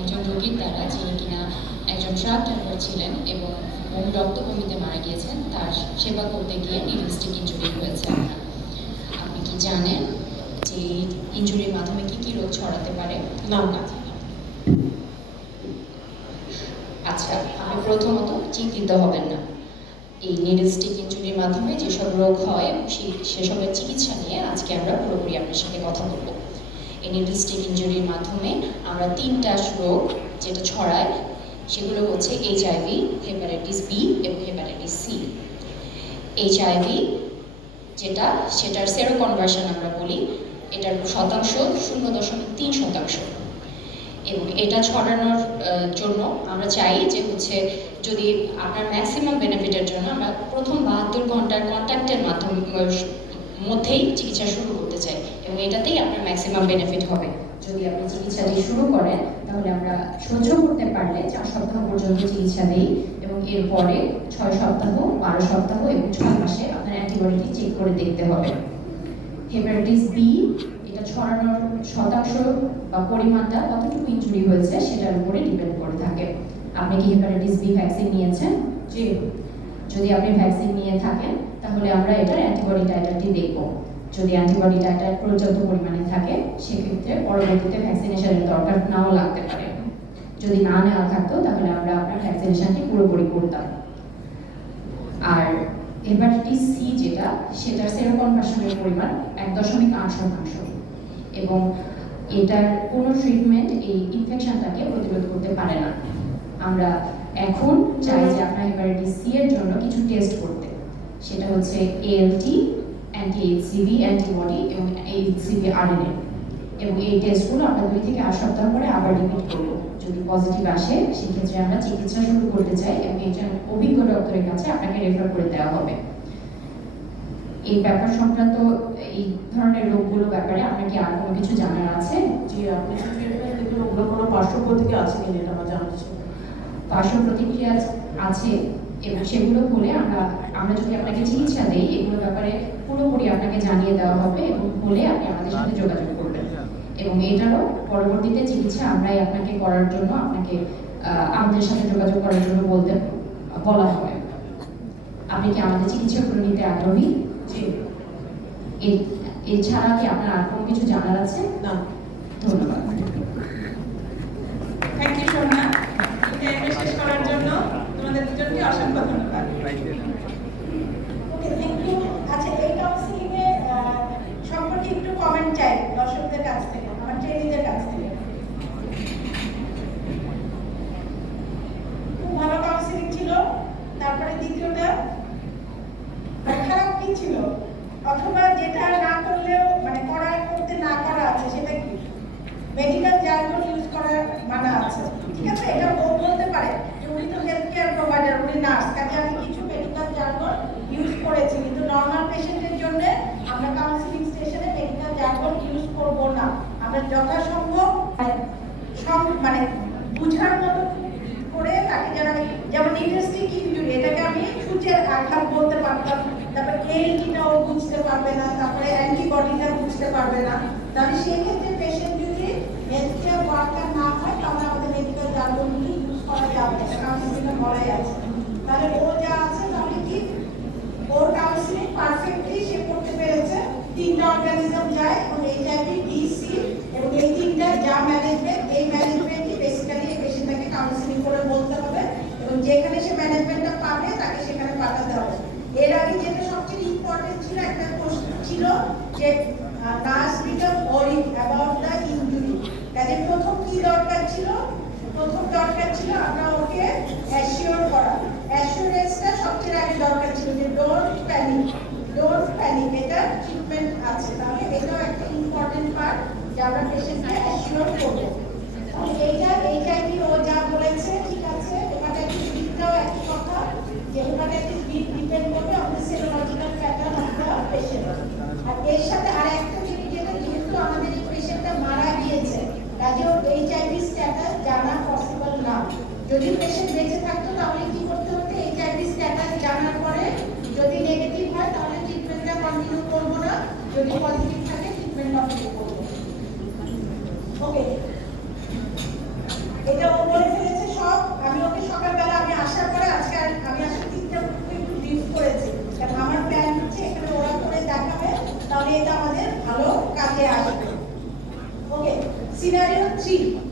একজন রোগীর দ্বারা, যিনি কিনা একজন ট্রাক ড্রাইভার ছিলেন এবং রক্তকমিতে মারা গিয়েছেন, তার সেবা করতে গিয়ে নিডল স্টিক ইনজুরি হয়েছে। আপনি কি জানেন যে ইনজুরির মাধ্যমে কি কি রোগ ছড়াতে পারে? না। আচ্ছা, আপনি প্রথমত চিন্তিত হবেন না। এই নিডল স্টিক ইনজুরির মাধ্যমে যেসব রোগ হয় সেসবের চিকিৎসা নিয়ে আজকে আমরা পুরোপুরি আপনার সাথে কথা বলবো। এই নিডল স্টিক ইনজুরির মাধ্যমে আমরা 3টা রোগ যেটা ছড়ায় সেগুলো হচ্ছে HIV, হেপাটাইটিস বি এবং হেপাটাইটিস সি। HIV সেটার সেরো কনভার্সন আমরা বলি, এটার শতাংশ 0.3%। এবং এটা ছড়ানোর জন্য আমরা চাই যে যদি আপনার ম্যাক্সিমাম বেনিফিটের জন্য আমরা প্রথম 72 ঘন্টার কন্ট্যাক্টের মধ্যেই চিকিৎসা শুরু করতে চাই, এবং এটাতেই আপনার ম্যাক্সিমাম বেনিফিট হবে। যদি আপনি চিকিৎসাটি শুরু করেন তাহলে আমরা সহ্য করতে পারলে 4 সপ্তাহ পর্যন্ত চিকিৎসা দিই, এবং এরপরে 6 সপ্তাহ, 12 সপ্তাহ এবং 6 মাসে আপনার অ্যান্টিবডিটি চেক করে দেখতে হবে। হেপাটাইটিস বি, এটা ছড়ানোর শতাংশ বা পরিমাণটা কতটুকু ইনজুরি হয়েছে সেটার উপরে ডিপেন্ড করে থাকে। আপনি কি হেপাটাইটিস বি ভ্যাকসিন নিয়েছেন? জি। যদি আপনি ভ্যাকসিন নিয়ে থাকেন তাহলে আমরা এটার অ্যান্টিবডি টাইটারটি দেখব। যদি অ্যান্টিবডি টাইটার পর্যাপ্ত পরিমাণে থাকে সেক্ষেত্রে পরবর্তীতে ভ্যাকসিনেশনের দরকার নাও লাগতে পারে। যদি না নেওয়া থাকতো তাহলে আমরা আপনার ভ্যাকসিনেশনটি পুরোপুরি করতাম। আর হেপাটাইটিস সি সেটার সেরো কনভার্সনের পরিমাণ 1.8%, এবং এটার কোনো ট্রিটমেন্ট এই ইনফেকশনটাকে প্রতিরোধ করতে পারে না। আমরা এখন চাই যে আপনার হেপাটাইটিস সি এর জন্য কিছু টেস্ট করতে, সেটা হচ্ছে ALT, অ্যান্টি-HCV অ্যান্টিবডি এবং HCV RNA, এবং এই টেস্টগুলো আমরা 2 থেকে 8 সপ্তাহ পরে আবার রিপিট করবো। যদি পজিটিভ আসে সেক্ষেত্রে আমরা চিকিৎসা শুরু করতে চাই, এবং একজন অভিজ্ঞ ডক্টরের কাছে আপনাকে রেফার করে দেওয়া হবে। এই ব্যাপার সংক্রান্ত এই ধরনের রোগগুলো ব্যাপারে আপনার কি আর কোনো কিছু জানার আছে? জি, আপনি ট্রিটমেন্ট দেখুন, ওগুলো কোনো পার্শ্ব প্রতিক্রিয়া আছে কিনা এটা আমার জানতে চাই। পার্শ্ব প্রতিক্রিয়া আছে, এবং সেগুলো হলে আমরা যদি আপনাকে চিকিৎসা দেই এগুলো ব্যাপারে পুরোপুরি আপনাকে জানিয়ে দেওয়া হবে, এবং হলে আপনি আমাদের সাথে যোগাযোগ করবেন, এবং এটারও পরবর্তীতে চিকিৎসা আমরাই আপনাকে করার জন্য আমাদের সাথে যোগাযোগ করার জন্য বলা হবে। আপনি কি আমাদের চিকিৎসাগুলো নিতে আগ্রহী? জি। এছাড়া কি আপনার আর কোনো কিছু জানার আছে? না। ধন্যবাদ। থ্যাংক ইউ সোনা, শেষ করার জন্য তোমাদের দুজনকে অসংখ্য ধন্যবাদ। ওকে, থ্যাংক ইউ। আচ্ছা, এই কাউন্সিলিং এ সম্পর্কে একটু কমেন্ট চাই দর্শকদের কাছ থেকে, আমার ট্রেনিদের কাছ থেকে। খুব ভালো কাউন্সিলিং ছিল। তারপরে দ্বিতীয়টা খারাপ কি ছিল, অথবা যেটা না করলেও মানে করতে না করা আছে সেটা কি? মেডিকেল জার্গন ইউজ করার মানা আছে, ঠিক আছে? এটা ও বলতে পারে যে উনি তো হেলথ কেয়ার প্রোভাইডার, উনি নার্স, কাজে আমি কিছু মেডিকেল জার্গন ইউজ করেছি, কিন্তু নর্মাল পেশেন্টের জন্য আমরা কাউন্সিলিং স্টেশনে মেডিকেল জার্গন ইউজ করব না। আমরা যথাসম্ভব মানে বুঝার মতো করে তাকে জানাবে। যেমন নিডল স্টিক ইনজুরি, এটাকে আমি সূচের আঘাত বলতে পারতাম, তারপর ALT-টাও বুঝতে পারবে না, তারপরে অ্যান্টিবডিটা বুঝতে পারবে না। তাহলে সেই ক্ষেত্রে পেশেন্ট যদি হেলথ কেয়ার ওয়ার্কার না হয় তাহলে আমাদের মেডিকেল জার্গনগুলি ইউজ করা যাবে না, কাউন্সিলিংয়ে বলাই আছে। তাহলে ও যা আছে তাহলে কি ওর কাউন্সিলিং পারফেক্টলি সে করতে পেরেছে। 3টা অর্গানিজম যায়, এবং HIV, B, C, এবং এই 3টা যা ম্যানেজমেন্ট, এই ম্যানেজমেন্টই বেসিক্যালি এই পেশেন্টটাকে কাউন্সিলিং করে বলতে হবে, এবং যেখানে সে ম্যানেজমেন্টটা পাবে তাকে সেখানে পাঠাতে হবে। এর আগে যেটা সবচেয়ে ইম্পর্টেন্ট ছিল, একটা প্রশ্ন ছিল যে nurse become worried about the injury. কাজে প্রথম কি দরকার ছিল? প্রথম দরকার ছিল আমরা ওকে অ্যাসিওর করা। অ্যাসিওরেন্সটা সবচেয়ে আগে দরকার ছিল যে ডোন্ট প্যানিক, এটা ট্রিটমেন্ট আছে। তাহলে এটাও একটা ইম্পর্টেন্ট পার্ট যে আমরা পেশেন্টকে অ্যাসিওর করবো। এইটা HIV ও যা বলেছে ঠিক আছে। হেপাটাইটিস বিটাও একই কথা, যে হেপাটাইটিস বি ডিপেন্ড করবে আমাদের serological pattern of the patient. আর এর সাথে আর একটা জিনিস, যেটা যেহেতু আমাদের এই পেশেন্টটা মারা গিয়েছে কাজেও HIV স্ট্যাটাস জানা পসিবল না। যদি পেশেন্ট বেঁচে থাকতো তাহলে কি করতে হতো? HIV স্ট্যাটাস জানার পরে যদি নেগেটিভ হয় তাহলে ট্রিটমেন্টটা কন্টিনিউ করবো না, যদি পজিটিভ থাকে ট্রিটমেন্ট কন্টিনিউ করবো। ওকে, সিনারিও 3